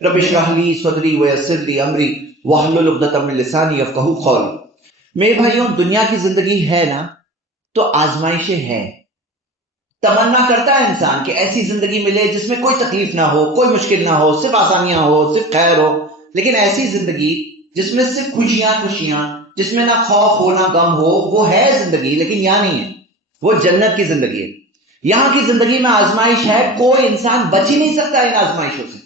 رب اشرح لی صدری ویسر لی امری واحلل عقدۃ من لسانی یفقہوا قولی۔ میرے بھائیوں، دنیا کی زندگی ہے نا تو آزمائشیں ہیں۔ تمنا کرتا ہے انسان کہ ایسی زندگی ملے جس میں کوئی تکلیف نہ ہو، کوئی مشکل نہ ہو، صرف آسانیاں ہو، صرف خیر ہو۔ لیکن ایسی زندگی جس میں صرف خوشیاں، جس میں نہ خوف ہو نہ غم ہو، وہ ہے زندگی، لیکن یہاں نہیں ہے، وہ جنت کی زندگی ہے۔ یہاں کی زندگی میں آزمائش ہے، کوئی انسان بچ ہی نہیں سکتا ان آزمائشوں سے۔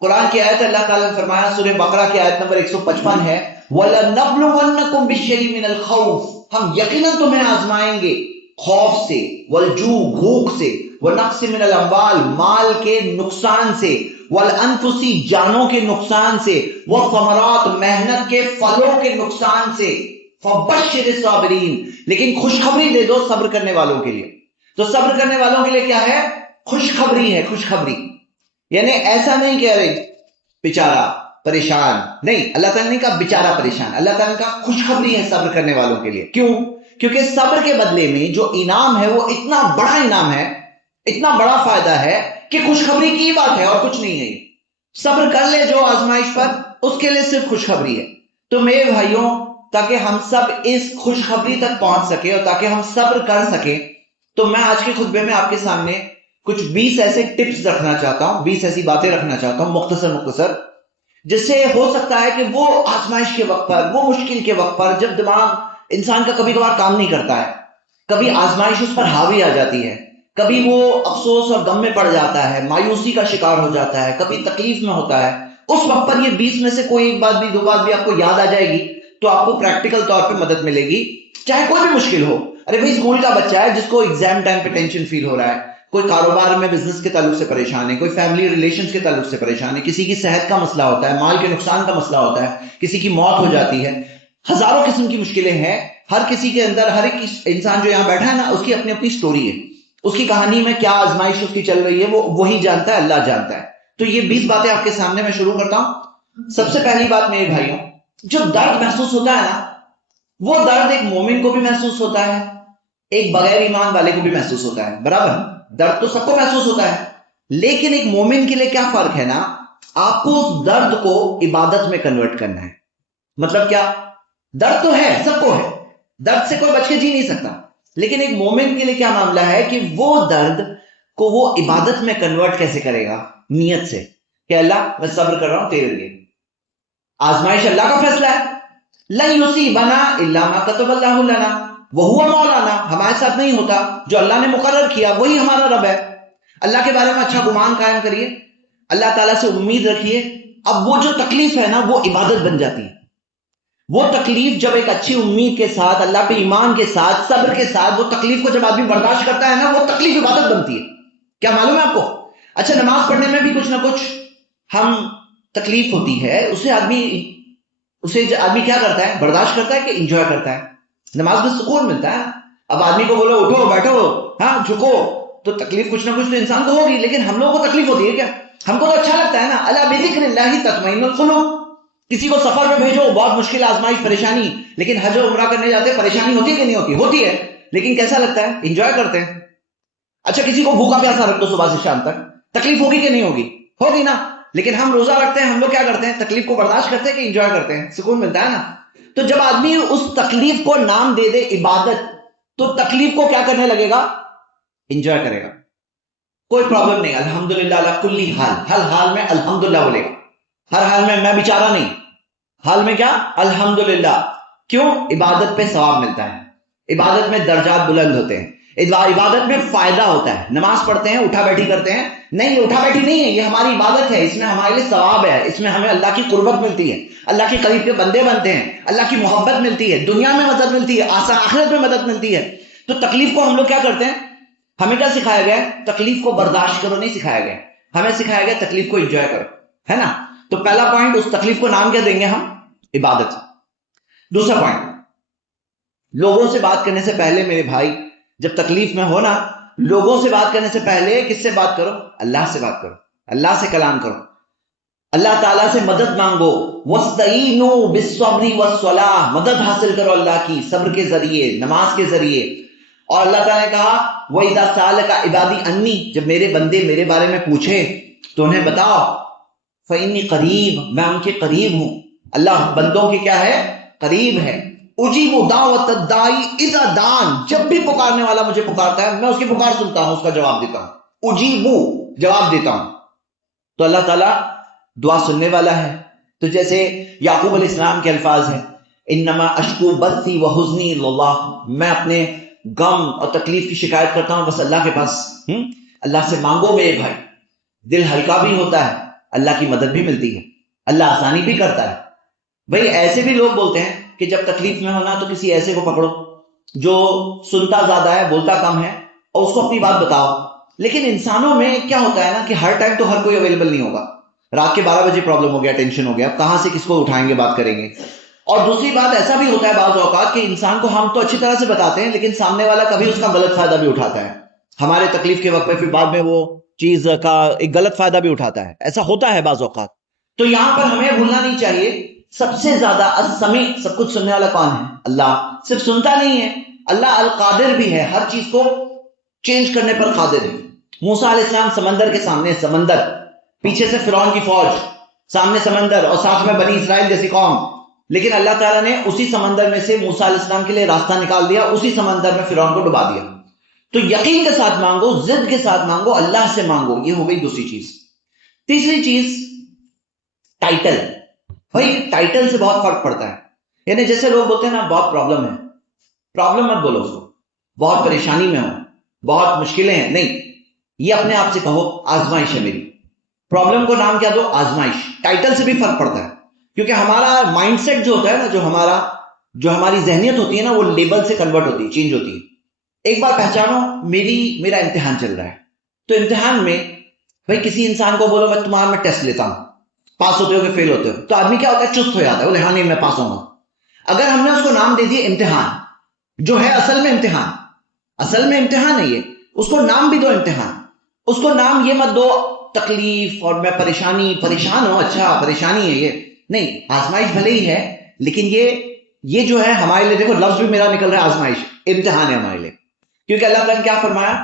قرآن کی آیت اللہ تعالیٰ نے فرمایا، سورہ بقرہ کی آیت نمبر 155 ہے، وَلَنَبْلُوَنَّكُمْ بِالشَّيْءٍ مِّنَ الْخَوْفِ، ہم یقیناً تمہیں آزمائیں گے خوف سے، والجوع بھوک سے، ونقص من الاموال مال کے نقصان سے، والانفس جانوں کے نقصان سے، والثمرات محنت کے پھلوں کے نقصان سے، فبشر الصابرین، لیکن خوشخبری دے دو صبر کرنے والوں کے لیے۔ تو صبر کرنے والوں کے لیے کیا ہے؟ خوشخبری ہے، خوشخبری۔ یعنی ایسا نہیں کہ ارے بیچارہ پریشان، نہیں، اللہ تعالیٰ نے کہا بیچارہ پریشان، اللہ تعالیٰ نے کہا خوشخبری ہے صبر کرنے والوں کے لیے۔ کیوں؟ کیونکہ صبر کے بدلے میں جو انعام ہے وہ اتنا بڑا انعام ہے، اتنا بڑا فائدہ ہے کہ خوشخبری کی بات ہے اور کچھ نہیں ہے۔ صبر کر لے جو آزمائش پر، اس کے لیے صرف خوشخبری ہے۔ تو میرے بھائیوں، تاکہ ہم سب اس خوشخبری تک پہنچ سکے اور تاکہ ہم صبر کر سکیں، تو میں آج کے خطبے میں آپ کے سامنے کچھ 20 ایسے ٹپس رکھنا چاہتا ہوں، 20 ایسی باتیں رکھنا چاہتا ہوں مختصر، جس سے ہو سکتا ہے کہ وہ آزمائش کے وقت پر، وہ مشکل کے وقت پر، جب دماغ انسان کا کبھی کبھار کام نہیں کرتا ہے، کبھی آزمائش اس پر حاوی آ جاتی ہے، کبھی وہ افسوس اور غم میں پڑ جاتا ہے، مایوسی کا شکار ہو جاتا ہے، کبھی تکلیف میں ہوتا ہے، اس وقت پر یہ 20 میں سے کوئی ایک بات بھی، دو بات بھی آپ کو یاد آ جائے گی تو آپ کو پریکٹیکل طور پہ مدد ملے گی، چاہے کوئی بھی مشکل ہو۔ ارے بھائی، اسکول کا بچہ ہے جس کو ایگزام ٹائم پہ ٹینشن فیل ہو رہا ہے، کوئی کاروبار میں بزنس کے تعلق سے پریشان ہے، کوئی فیملی ریلیشنز کے تعلق سے پریشان ہے، کسی کی صحت کا مسئلہ ہوتا ہے، مال کے نقصان کا مسئلہ ہوتا ہے، کسی کی موت ہو جاتی ہے، ہزاروں قسم کی مشکلیں ہیں۔ ہر کسی کے اندر، ہر ایک انسان جو یہاں بیٹھا ہے نا، اس کی اپنی اپنی سٹوری ہے، اس کی کہانی میں کیا آزمائش اس کی چل رہی ہے وہ وہی جانتا ہے، اللہ جانتا ہے۔ تو یہ 20 باتیں آپ کے سامنے میں شروع کرتا ہوں۔ سب سے پہلی بات میرے بھائیوں، جو درد محسوس ہوتا ہے نا، وہ درد ایک مومن کو بھی محسوس ہوتا ہے، ایک بغیر ایمان والے کو بھی محسوس ہوتا ہے، برابر۔ درد تو سب کو محسوس ہوتا ہے، لیکن ایک مومن کے لیے کیا فرق ہے نا، آپ کو اس درد کو عبادت میں کنورٹ کرنا ہے۔ مطلب کیا؟ درد تو ہے، سب کو ہے، درد سے کوئی بچ کے جی نہیں سکتا، لیکن ایک مومن کے لیے کیا معاملہ ہے کہ وہ درد کو وہ عبادت میں کنورٹ کیسے کرے گا؟ نیت سے کہ اللہ میں صبر کر رہا ہوں تیرے لیے۔ آزمائش اللہ کا فیصلہ ہے، لن یصیبنا الا ما كتب اللہ لنا وهو مولانا، ہمارے ساتھ نہیں ہوتا، جو اللہ نے مقرر کیا وہی ہمارا رب ہے۔ اللہ کے بارے میں اچھا گمان قائم کریے، اللہ تعالیٰ سے امید رکھیے۔ اب وہ جو تکلیف ہے نا، وہ عبادت بن جاتی ہے۔ وہ تکلیف جب ایک اچھی امید کے ساتھ، اللہ پہ ایمان کے ساتھ، صبر کے ساتھ، وہ تکلیف کو جب آدمی برداشت کرتا ہے نا، وہ تکلیف عبادت بنتی ہے۔ کیا معلوم ہے آپ کو؟ اچھا، نماز پڑھنے میں بھی کچھ نہ کچھ ہم تکلیف ہوتی ہے، اسے آدمی کیا کرتا ہے؟ برداشت کرتا ہے کہ انجوائے کرتا ہے؟ نماز میں سکون ملتا ہے۔ اب آدمی کو بولو اٹھو بیٹھو، ہاں جھکو، تو تکلیف کچھ نہ کچھ تو انسان کو ہوگی، لیکن ہم لوگوں کو تکلیف ہوتی ہے کیا؟ ہم کو تو اچھا لگتا ہے نا، الا بذکر اللہ تطمئن القلوب۔ کسی کو سفر میں بھیجو، بہت مشکل آزمائش پریشانی، لیکن حج و عمرہ کرنے جاتے پریشانی ہوتی ہے کہ نہیں ہوتی؟ ہوتی ہے، لیکن کیسا لگتا ہے؟ انجوائے کرتے ہیں۔ اچھا، کسی کو بھوکا پیاسا رکھ دو صبح سے شام تک، تکلیف ہوگی کہ نہیں ہوگی؟ ہوگی نا، لیکن ہم روزہ رکھتے ہیں، ہم لوگ کیا کرتے ہیں؟ تکلیف کو برداشت کرتے ہیں کہ انجوائے کرتے ہیں؟ سکون ملتا ہے نا۔ تو جب آدمی اس تکلیف کو نام دے دے عبادت، تو تکلیف کو کیا کرنے لگے گا؟ انجوائے کرے گا۔ کوئی پرابلم نہیں، الحمدللہ علی کل حال، ہر حال میں الحمدللہ بولے گا، ہر حال میں میں بیچارہ نہیں، حال میں کیا؟ الحمدللہ۔ کیوں؟ عبادت پہ ثواب ملتا ہے، عبادت میں درجات بلند ہوتے ہیں، عبادت میں فائدہ ہوتا ہے۔ نماز پڑھتے ہیں، اٹھا بیٹھی کرتے ہیں، نہیں، اٹھا بیٹھی نہیں ہے، یہ ہماری عبادت ہے، اس میں ہمارے لیے ثواب ہے، اس میں ہمیں اللہ کی قربت ملتی ہے، اللہ کے قریب کے بندے بنتے ہیں، اللہ کی محبت ملتی ہے، دنیا میں مدد ملتی ہے، آخرت میں مدد ملتی ہے۔ تو تکلیف کو ہم لوگ کیا کرتے ہیں؟ ہمیں کیا سکھایا گیا ہے؟ تکلیف کو برداشت کرو نہیں سکھایا گیا، ہمیں سکھایا گیا تکلیف کو انجوائے کرو، ہے نا۔ تو پہلا پوائنٹ، اس تکلیف کو نام کیا دیں گے ہم؟ عبادت۔ دوسرا پوائنٹ، لوگوں سے بات کرنے سے پہلے میرے بھائی، جب تکلیف میں ہو نا، لوگوں سے بات کرنے سے پہلے کس سے بات کرو؟ اللہ سے بات کرو، اللہ سے کلام کرو، اللہ تعالیٰ سے مدد مانگو۔ وَاسْتَعِینُوا بِالصَّبْرِ وَالصَّلَاةِ، مدد حاصل کرو اللہ کی صبر کے ذریعے، نماز کے ذریعے۔ اور اللہ تعالیٰ نے کہا وَإِذَا سَأَلَكَ عِبَادِي عَنِّي، جب میرے بندے میرے بارے میں پوچھے تو انہیں بتاؤ فإنی قریب، میں ان کے قریب ہوں. اللہ بندوں کے کیا ہے؟ قریب ہے. اجیب دعوت الداعی اذا دعان، جب بھی پکارنے والا مجھے پکارتا ہے میں اس کی پکار سنتا ہوں، اس کا جواب دیتا ہوں. اجیب، جواب دیتا ہوں. تو اللہ تعالیٰ دعا سننے والا ہے. تو جیسے یعقوب علیہ السلام کے الفاظ ہیں، انما اشکو بثی وحزنی اللہ، میں اپنے غم اور تکلیف کی شکایت کرتا ہوں بس اللہ کے پاس. اللہ سے مانگو میرے بھائی، دل ہلکا بھی ہوتا ہے، اللہ کی مدد بھی ملتی ہے، اللہ آسانی بھی کرتا ہے. بھائی ایسے بھی لوگ بولتے ہیں کہ جب تکلیف میں ہونا تو کسی ایسے کو پکڑو جو سنتا زیادہ ہے بولتا کم ہے اور اس کو اپنی بات بتاؤ. لیکن انسانوں میں کیا ہوتا ہے نا کہ ہر ٹائم تو ہر کوئی اویلیبل نہیں ہوگا. رات کے 12 بجے پرابلم ہو گیا، ٹینشن ہو گیا، اب کہاں سے کس کو اٹھائیں گے، بات کریں گے. اور دوسری بات ایسا بھی ہوتا ہے بعض اوقات کہ انسان کو ہم تو اچھی طرح سے بتاتے ہیں لیکن سامنے والا کبھی اس کا غلط فائدہ بھی اٹھاتا ہے ہمارے تکلیف کے وقت پہ، پھر بعد میں وہ چیز کا ایک غلط فائدہ بھی اٹھاتا ہے. ایسا ہوتا ہے بعض اوقات. تو یہاں پر ہمیں بھولنا نہیں چاہیے سب سے زیادہ السمیع، سب کچھ سننے والا کون ہے؟ اللہ. صرف سنتا نہیں ہے، اللہ القادر بھی ہے، ہر چیز کو چینج کرنے پر قادر ہے. موسیٰ علیہ السلام سمندر کے سامنے سمندر، پیچھے سے فرعون کی فوج، سامنے سمندر اور ساتھ میں بنی اسرائیل جیسی قوم، لیکن اللہ تعالیٰ نے اسی سمندر میں سے موسیٰ علیہ السلام کے لیے راستہ نکال دیا، اسی سمندر میں فرعون کو ڈبا دیا. تو یقین کے ساتھ مانگو، ضد کے ساتھ مانگو، اللہ سے مانگو. یہ ہو گئی دوسری چیز. تیسری چیز ٹائٹل. بھائی ٹائٹل سے بہت فرق پڑتا ہے. یعنی جیسے لوگ بولتے ہیں نا بہت پرابلم ہے، پرابلم مت بولو اس کو. بہت پریشانی میں ہو، بہت مشکلیں ہیں، نہیں، یہ اپنے آپ سے کہو آزمائش ہے میری. پرابلم کو نام کیا دو؟ آزمائش. ٹائٹل سے بھی فرق پڑتا ہے کیونکہ ہمارا مائنڈ سیٹ جو ہوتا ہے نا، جو ہماری ذہنیت ہوتی ہے نا، وہ لیبل سے کنورٹ ہوتی ہے، چینج ہوتی ہے. ایک بار پہچانو میرا امتحان چل رہا ہے، تو امتحان میں بھائی کسی انسان کو بولو میں تمہارا میں ٹیسٹ لیتا ہوں، پاس ہوتے ہو کہ فیل ہوتے ہو، تو آدمی کیا ہوتا ہے؟ چست ہو جاتا ہے، بولے ہاں نہیں میں پاس ہوں گا. اگر ہم نے اس کو نام دے دیا امتحان، جو ہے اصل میں امتحان، اصل میں امتحان ہے یہ، اس کو نام بھی دو امتحان. اس کو نام یہ مت دو تکلیف اور میں پریشان ہوں، اچھا پریشانی ہے یہ نہیں. آزمائش بھلے ہی ہے لیکن یہ جو ہے ہمارے لیے، دیکھو لفظ بھی میرا نکل رہا ہے آزمائش، امتحان ہے ہمارے لیے. کیونکہ اللہ تعالیٰ نے کیا فرمایا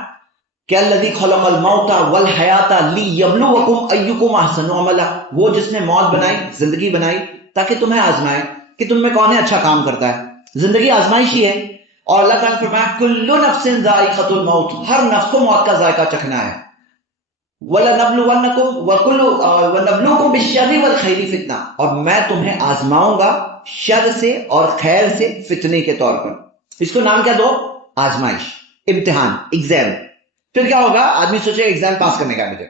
کہ الذی خلق الموت والحیات لیبلوکم ایکم احسن عملا، وہ جس نے موت بنائی، زندگی بنائی تاکہ تمہیں آزمائے کہ تم میں کون ہے اچھا کام کرتا ہے. زندگی آزمائش ہی ہے. اور اللہ تعالیٰ نے فرمایا کل نفس ذائقۃ الموت، ہر نفس کو موت کا ذائقہ چکھنا ہے. وَلَنَبْلُوَنَّكُمْ وَنَبْلُوكُمْ بِالشَّرِّ وَالْخَيْرِ فِتْنَةً، اور میں تمہیں آزماؤں گا شر سے اور خیر سے فتنے کے طور پر. اس کو نام کیا دو؟ آزمائش، امتحان، ایگزام. پھر کیا ہوگا؟ آدمی سوچے ایگزام پاس کرنے کا، مجھے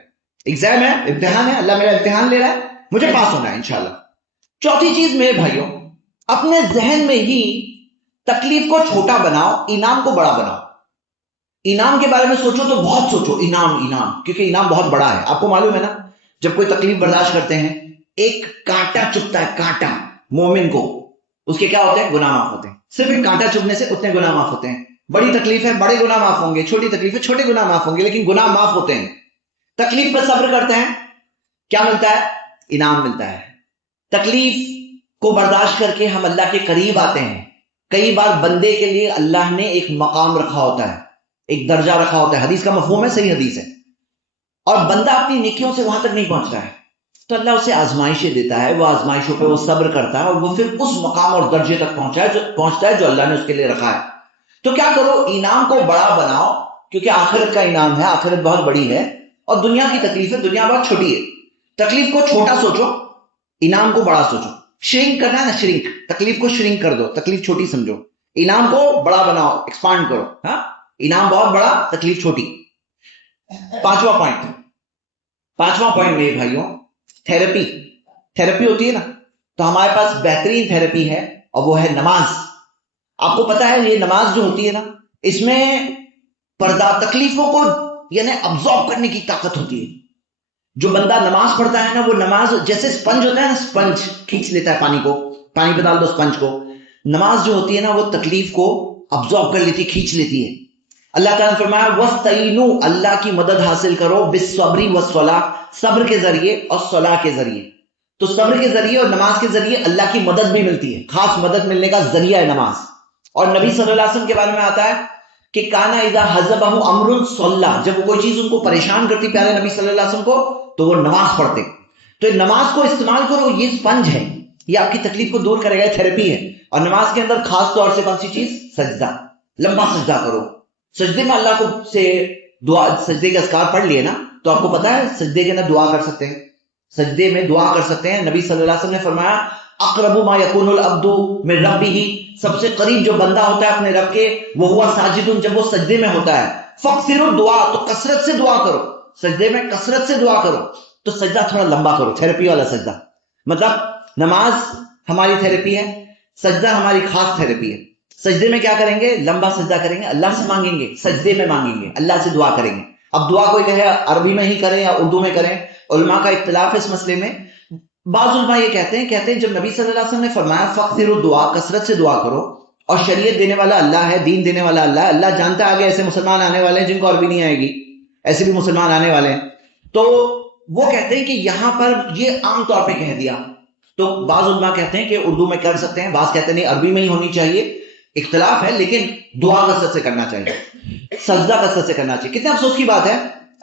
ایگزام ہے، امتحان ہے، اللہ میرا امتحان لے رہا ہے، مجھے پاس ہونا ہے انشاءاللہ. چوتھی چیز میرے بھائیوں، اپنے ذہن میں ہی تکلیف کو چھوٹا بناؤ، انعام کو بڑا بناؤ. انعام کے بارے میں سوچو تو بہت سوچو، انعام، کیونکہ انعام بہت بڑا ہے. آپ کو معلوم ہے نا جب کوئی تکلیف برداشت کرتے ہیں، ایک کانٹا چبھتا ہے، کانٹا مومن کو، اس کے کیا ہوتے ہیں؟ گناہ معاف ہوتے ہیں. صرف ایک کانٹا چبھنے سے اتنے گناہ معاف ہوتے ہیں. بڑی تکلیف ہے، بڑے گناہ معاف ہوں گے، چھوٹی تکلیف ہے، چھوٹے گناہ معاف ہوں گے، لیکن گناہ معاف ہوتے ہیں. تکلیف پر صبر کرتے ہیں، کیا ملتا ہے؟ انعام ملتا ہے. تکلیف کو برداشت کر کے ہم اللہ کے قریب آتے ہیں. کئی بار بندے کے لیے اللہ نے ایک مقام رکھا ہوتا ہے، ایک درجہ رکھا ہوتا ہے، حدیث کا مفہوم ہے، صحیح حدیث ہے، اور بندہ اپنی نیکیوں سے وہاں تک نہیں پہنچتا ہے تو اللہ اسے آزمائشیں دیتا ہے، وہ آزمائشوں پہ وہ صبر کرتا ہے اور وہ پھر اس مقام اور درجے تک پہنچتا ہے جو اللہ نے اس کے لیے رکھا ہے. تو کیا کرو؟ انعام کو بڑا بناؤ، کیونکہ آخرت کا انعام ہے، آخرت بہت بڑی ہے اور دنیا کی تکلیف ہے، دنیا بہت چھوٹی ہے. تکلیف کو چھوٹا سوچو، انعام کو بڑا سوچو. شرنک کرنا ہے نا، شرنک، تکلیف کو شرنک کر دو، تکلیف چھوٹی سمجھو، انعام کو بڑا بناؤ، ایکسپانڈ کرو. ہاں، انعام بہت بڑا، تکلیف چھوٹی. پانچواں پوائنٹ میرے بھائیوں، تھیراپی ہوتی ہے نا، تو ہمارے پاس بہترین تھیراپی ہے اور وہ ہے نماز. آپ کو پتا ہے یہ نماز جو ہوتی ہے نا، اس میں پردہ تکلیفوں کو یعنی ابزارب کرنے کی طاقت ہوتی ہے. جو بندہ نماز پڑھتا ہے نا، وہ نماز جیسے سپنج ہوتا ہے نا، سپنج کھینچ لیتا ہے پانی کو، پانی پہ ڈال دو سپنج کو. نماز جو ہوتی ہے نا، وہ تکلیف کو ابزارب کر لیتی، کھینچ لیتی ہے. اللہ تعالیٰ نے فرمایا وَاسْتَعِینُوا، اللہ کی مدد حاصل کرو، بِالصَّبْرِ وَالصَّلَاةِ، صبر کے ذریعے اور صلاح کے ذریعے. تو صبر کے ذریعے اور نماز کے ذریعے اللہ کی مدد بھی ملتی ہے، خاص مدد ملنے کا ذریعہ ہے نماز. اور نبی صلی اللہ علیہ وسلم کے بارے میں آتا ہے کہ کانا اذا حزبہ امر صلی، جب وہ کوئی چیز ان کو پریشان کرتی پیارے نبی صلی اللہ علیہ وسلم کو، تو وہ نماز پڑھتے. تو نماز کو استعمال کرو، یہ اسپنج ہے، یہ آپ کی تکلیف کو دور کرے گا، تھراپی ہے. اور نماز کے اندر خاص طور سے کون سی چیز؟ سجدہ. لمبا سجدہ کرو. سجدے میں اللہ کو سے دعا، سجدے کے اذکار پڑھ لیے نا، تو آپ کو پتا ہے سجدے کے اندر دعا کر سکتے ہیں، سجدے میں دعا کر سکتے ہیں. نبی صلی اللہ علیہ وسلم نے فرمایا اقرب ما یکون العبد من ربہ، سب سے قریب جو بندہ ہوتا ہے اپنے رب کے، وہ ہوا ساجد، جب وہ سجدے میں ہوتا ہے. فاکثروا الدعاء، تو کثرت سے دعا کرو، سجدے میں کثرت سے دعا کرو. تو سجدہ تھوڑا لمبا کرو، تھراپی والا سجدہ. مطلب نماز ہماری تھراپی ہے، سجدہ ہماری خاص تھراپی ہے. سجدے میں کیا کریں گے؟ لمبا سجدہ کریں گے، اللہ سے مانگیں گے، سجدے میں مانگیں گے، اللہ سے دعا کریں گے. اب دعا کوئی کہے عربی میں ہی کریں یا اردو میں کریں، علماء کا اختلاف ہے اس مسئلے میں. بعض علماء یہ کہتے ہیں جب نبی صلی اللہ علیہ وسلم نے فرمایا فَاكْثِرُوا الدُّعَاء، کثرت سے دعا کرو، اور شریعت دینے والا اللہ ہے، دین دینے والا اللہ ہے، اللہ جانتا ہے آگے ایسے مسلمان آنے والے ہیں جن کو عربی نہیں آئے گی، ایسے بھی مسلمان آنے والے ہیں. تو وہ کہتے ہیں کہ یہاں پر یہ عام طور پہ کہہ دیا. تو بعض علماء کہتے ہیں کہ اردو میں کر سکتے ہیں، بعض کہتے ہیں نہیں عربی میں ہی ہونی چاہیے. اختلاف ہے، لیکن دعا کثرت سے کرنا چاہیے، سجدہ کثرت سے کرنا چاہیے. کتنے افسوس کی بات ہے،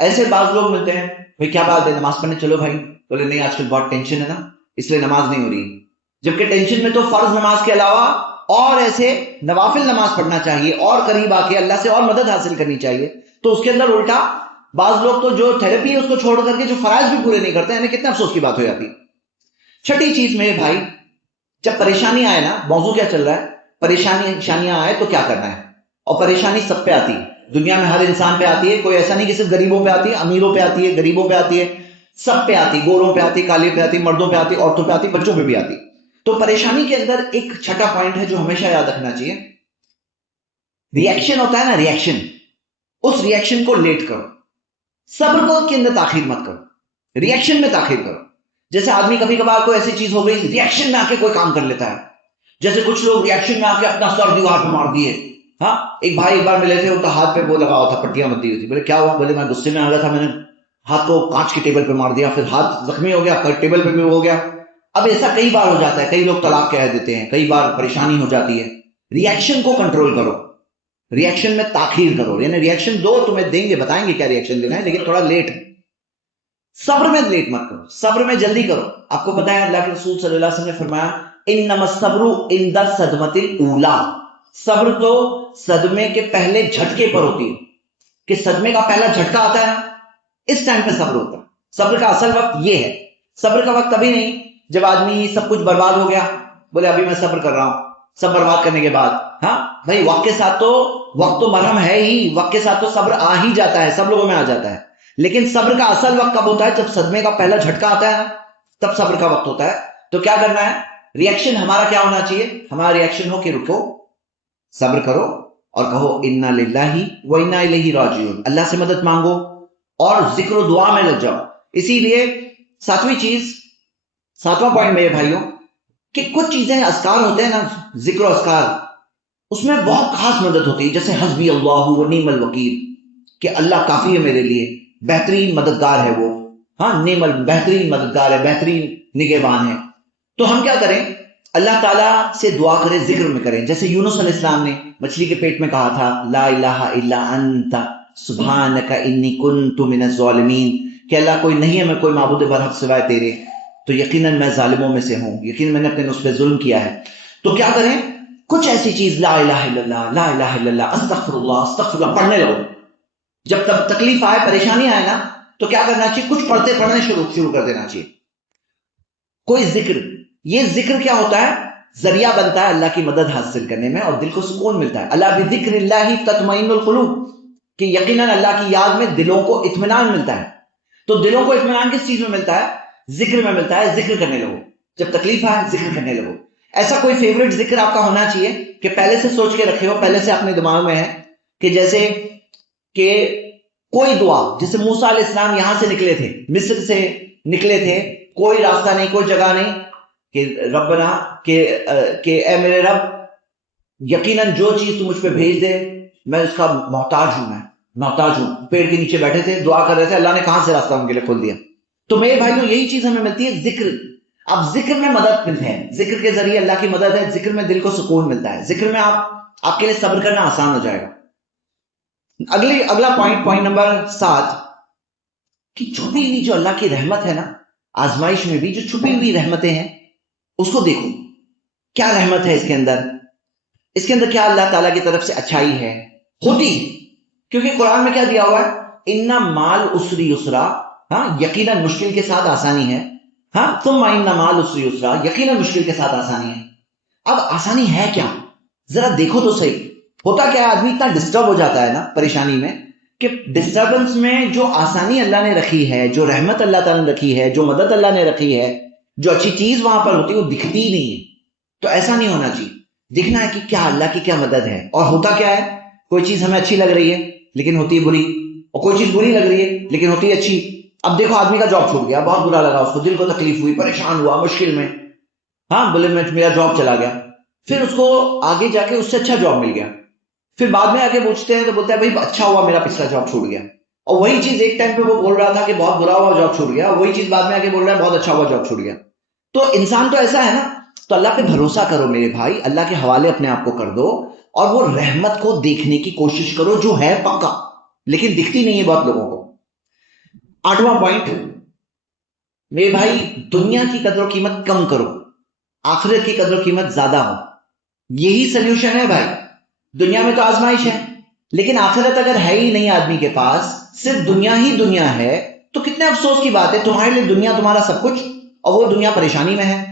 ایسے بعض لوگ ملتے ہیں، بھائی کیا بات ہے نماز پڑھنے چلو بھائی، بولے نہیں آج کل بہت ٹینشن ہے نا اس لیے نماز نہیں ہو رہی. جبکہ ٹینشن میں تو فرض نماز کے علاوہ اور ایسے نوافل نماز پڑھنا چاہیے، اور قریب آ کے اللہ سے اور مدد حاصل کرنی چاہیے. تو اس کے اندر الٹا بعض لوگ تو جو تھراپی ہے اس کو چھوڑ کر کے جو فرائض بھی پورے نہیں کرتے ہیں، کتنے افسوس کی بات ہو جاتی. چھٹی چیز میں بھائی، جب پریشانی آئے نا، موضوع کیا چل رہا ہے، پریشانیاں آئے تو کیا کرنا ہے. اور پریشانی سب پہ آتی ہے، دنیا میں ہر انسان پہ آتی ہے، کوئی ایسا نہیں کہ صرف غریبوں پہ آتی ہے، امیروں پہ آتی ہے، غریبوں پہ آتی ہے، سب پہ آتی، گوروں پہ آتی، کالے پہ آتی، مردوں پہ آتی، عورتوں پہ آتی، بچوں پہ بھی آتی. تو پریشانی کے اندر ایک چھٹا پوائنٹ ہے جو ہمیشہ یاد رکھنا چاہیے، ریئیکشن ہوتا ہے نا، ریئیکشن، اس ریئیکشن کو لیٹ کرو، صبر کو کے اندر تاخیر مت کرو، ریئیکشن میں تاخیر کرو. جیسے آدمی کبھی کبھار کوئی ایسی چیز ہو گئی ریئیکشن میں آ کے کوئی کام کر لیتا ہے، جیسے کچھ لوگ ریئیکشن میں آ کے اپنا سر دیوار پہ مار دیے. ہاں، ایک بھائی ایک بار ملے تھے، ان کا ہاتھ پہ وہ لگا ہوا تھا، پٹیاں بندھی ہوئی تھی. بولے کیا ہوا؟ بولے میں غصے میں آ گیا تھا، میں نے ہاتھ کو کانچ کی ٹیبل پہ مار دیا، پھر ہاتھ زخمی ہو گیا، پھر ٹیبل پہ بھی ہو گیا. اب ایسا کئی بار ہو جاتا ہے، کئی لوگ طلاق کہہ دیتے ہیں، کئی بار پریشانی ہو جاتی ہے. ریئیکشن کو کنٹرول کرو، ریئیکشن میں تاخیر کرو، یعنی ریئیکشن دو، تمہیں دیں گے، بتائیں گے کیا ریئیکشن دینا ہے، لیکن تھوڑا لیٹ. صبر میں لیٹ مت کرو، صبر میں جلدی کرو. آپ کو پتا ہے اللہ کے رسول صلی اللہ علیہ وسلم نے فرمایا انما الصبر عند الصدمۃ الاولی، صبر تو صدمے کے پہلے جھٹکے پر ہوتی ہے، کہ صدمے کا پہلا جھٹکا آتا ہے نا، اس ٹائم پہ صبر ہوتا ہے. صبر کا اصل وقت یہ ہے. صبر کا وقت ابھی نہیں جب آدمی سب کچھ برباد ہو گیا، بولے ابھی میں صبر کر رہا ہوں، سب برباد کرنے کے بعد. ہاں بھائی، وقت کے ساتھ تو، وقت تو مرہم ہے ہی، وقت کے ساتھ تو صبر آ ہی جاتا ہے، سب لوگوں میں آ جاتا ہے. لیکن صبر کا اصل وقت کب ہوتا ہے؟ جب صدمے کا پہلا جھٹکا آتا ہے نا، تب صبر کا وقت ہوتا ہے. تو کیا کرنا ہے؟ ریئیکشن ہمارا کیا ہونا چاہیے؟ ہمارا ریئیکشن ہو کہ رکو، صبر کرو، اور کہو انا للہ و انا الیہ راجعون، اللہ سے مدد مانگو، اور ذکر و دعا میں لگ جاؤ. اسی لیے ساتواں پوائنٹ میرے بھائیوں، کہ کچھ چیزیں اذکار ہوتے ہیں نا، ذکر و اذکار، اس میں بہت خاص مدد ہوتی ہے. جیسے حسبی اللہ و نعم الوکیل، کہ اللہ کافی ہے میرے لیے، بہترین مددگار ہے وہ. ہاں، نعم، بہترین مددگار ہے، بہترین نگہبان ہے. تو ہم کیا کریں؟ اللہ تعالیٰ سے دعا کریں، ذکر میں کریں. جیسے یونس علیہ السلام نے مچھلی کے پیٹ میں کہا تھا لا الہ الا انت سبحانک انی کنت من الظالمین، کہ اللہ کوئی نہیں ہے، میں کوئی معبود برحق سوائے تیرے، تو یقیناً میں ظالموں میں سے ہوں، یقیناً میں نے اپنے نفس پہ ظلم کیا ہے. تو کیا کریں؟ کچھ ایسی چیز، لا الہ الا اللہ، لا الہ الا اللہ، استغفر اللہ پڑھنے لگو. جب تک تکلیف آئے، پریشانی آئے نا، تو کیا کرنا چاہیے؟ کچھ پڑھنے شروع کر دینا چاہیے. کوئی ذکر، یہ ذکر کیا ہوتا ہے؟ ذریعہ بنتا ہے اللہ کی مدد حاصل کرنے میں، اور دل کو سکون ملتا ہے. اللہ بذکر اللہ تطمئن القلوب، کہ یقیناً اللہ کی یاد میں دلوں کو اطمینان ملتا ہے. تو دلوں کو اطمینان کس چیز میں ملتا ہے؟ ذکر میں ملتا ہے. ذکر کرنے لگو، جب تکلیف آئے ذکر کرنے لگو. ایسا کوئی فیوریٹ ذکر آپ کا ہونا چاہیے کہ پہلے سے سوچ کے رکھے ہو، پہلے سے اپنے دماغ میں ہے، کہ جیسے کہ کوئی دعا، جیسے موسیٰ علیہ السلام یہاں سے نکلے تھے، مصر سے نکلے تھے، کوئی راستہ نہیں، کوئی جگہ نہیں، کہ ربنا، کہ اے میرے رب، یقیناً جو چیز تو مجھ پہ بھیج دے میں اس کا محتاج ہوں، میں محتاج ہوں. پیڑ کے نیچے بیٹھے تھے، دعا کر رہے تھے، اللہ نے کہاں سے راستہ ان کے لیے کھول دیا. تو میرے بھائیوں، یہی چیز ہمیں ملتی ہے، ذکر. اب ذکر میں مدد ملتی ہے، ذکر کے ذریعے اللہ کی مدد ہے، ذکر میں دل کو سکون ملتا ہے، ذکر میں آپ کے لیے صبر کرنا آسان ہو جائے گا. اگلا پوائنٹ نمبر 7، کہ جو بھی جو اللہ کی رحمت ہے نا، آزمائش میں بھی جو چھپی ہوئی رحمتیں ہیں اس کو دیکھو، کیا رحمت ہے اس کے اندر، اس کے اندر کیا اللہ تعالیٰ کی طرف سے اچھائی ہے، ہوتی ہے۔ کیونکہ قرآن میں کیا دیا ہوا ہے، ان مال اسری یسرا، ہاں یقیناً مشکل کے ساتھ آسانی ہے، ہاں ثم ان مال اسری یسرا، یقیناً مشکل کے ساتھ آسانی ہے۔ اب آسانی ہے کیا، ذرا دیکھو تو صحیح۔ ہوتا کیا ہے، آدمی اتنا ڈسٹرب ہو جاتا ہے نا پریشانی میں، کہ ڈسٹربنس میں جو آسانی اللہ نے رکھی ہے، جو رحمت اللہ تعالیٰ نے رکھی ہے، جو مدد اللہ نے رکھی ہے، جو اچھی چیز وہاں پر ہوتی ہے وہ دکھتی ہی نہیں ہے۔ تو ایسا نہیں ہونا چاہیے، دیکھنا ہے کہ کیا اللہ کی کیا مدد ہے۔ اور ہوتا کیا ہے، کوئی چیز ہمیں اچھی لگ رہی ہے لیکن ہوتی ہے بری، اور کوئی چیز بری لگ رہی ہے لیکن ہوتی ہے اچھی۔ اب دیکھو آدمی کا جاب چھوٹ گیا، بہت برا لگا اس کو، دل کو تکلیف ہوئی، پریشان ہوا، مشکل میں، ہاں بولے میرا جاب چلا گیا، پھر اس کو آگے جا کے اس سے اچھا جاب مل گیا، پھر بعد میں آگے پوچھتے ہیں تو بولتا ہے بھائی اچھا ہوا میرا پچھلا جاب چھوٹ گیا، اور وہی چیز ایک ٹائم پہ وہ بول رہا تھا کہ بہت برا ہوا جاب چھوٹ گیا، وہی چیز بعد میں آگے بول رہا ہے بہت اچھا ہوا جاب چھوٹ گیا۔ تو انسان تو ایسا ہے نا، تو اللہ پہ بھروسہ کرو میرے بھائی، اللہ کے حوالے اپنے آپ کو کر دو، اور وہ رحمت کو دیکھنے کی کوشش کرو جو ہے پکا، لیکن دکھتی نہیں ہے بہت لوگوں کو۔ 8واں پوائنٹ میرے بھائی، دنیا کی قدر و قیمت کم کرو، آخرت کی قدر و قیمت زیادہ ہو۔ یہی سلیوشن ہے بھائی۔ دنیا میں تو آزمائش ہے، لیکن آخرت اگر ہے ہی نہیں آدمی کے پاس، صرف دنیا ہی دنیا ہے، تو کتنے افسوس کی بات ہے، تمہارے لیے دنیا تمہارا سب کچھ، اور وہ دنیا پریشانی میں ہے،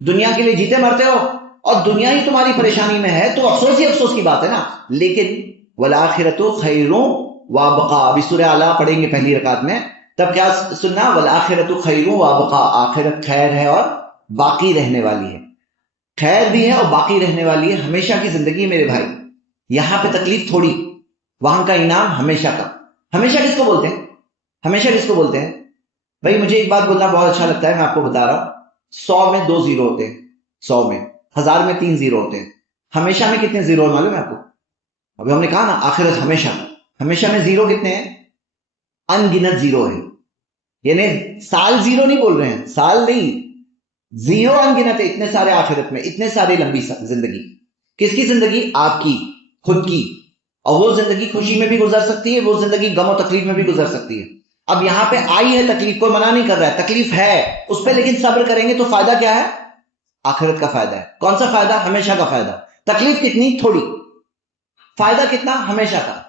دنیا کے لیے جیتے مرتے ہو اور دنیا ہی تمہاری پریشانی میں ہے، تو افسوس ہی افسوس کی بات ہے نا۔ لیکن والآخرۃ خیر وابقا، ابھی سورہ اعلیٰ پڑھیں گے پہلی رکعت میں، تب کیا سننا، والآخرۃ خیر وابقا، آخرت خیر ہے اور باقی رہنے والی ہے، خیر بھی ہے اور باقی رہنے والی ہے، ہمیشہ کی زندگی میرے بھائی۔ یہاں پہ تکلیف تھوڑی، وہاں کا انعام ہمیشہ کا۔ ہمیشہ کس کو بولتے ہیں، ہمیشہ کس کو بولتے ہیں بھائی؟ مجھے ایک بات بولنا بہت اچھا لگتا ہے، میں آپ کو بتا رہا ہوں، 100 میں 2 زیرو ہوتے ہیں، 100 میں، 1000 میں 3 زیرو ہوتے ہیں، ہمیشہ میں کتنے زیرو ہیں معلوم ہے آپ کو؟ ابھی ہم نے کہا نا آخرت ہمیشہ، ہمیشہ میں زیرو کتنے ہیں، ان گنت زیرو ہے، یعنی سال زیرو نہیں بول رہے ہیں، سال نہیں، زیرو ان گنت ہے، اتنے سارے آخرت میں، اتنے سارے لمبی زندگی۔ کس کی زندگی؟ آپ کی خود کی، اور وہ زندگی خوشی میں بھی گزر سکتی ہے، وہ زندگی غم و تکلیف میں بھی گزر سکتی ہے۔ اب یہاں پہ آئی ہے تکلیف، کوئی منع نہیں کر رہا ہے، تکلیف ہے اس پہ، لیکن صبر کریں گے تو فائدہ کیا ہے؟ آخرت کا فائدہ ہے۔ کون سا فائدہ؟ ہمیشہ کا فائدہ۔ تکلیف کتنی؟ تھوڑی، فائدہ کتنا؟ ہمیشہ کا۔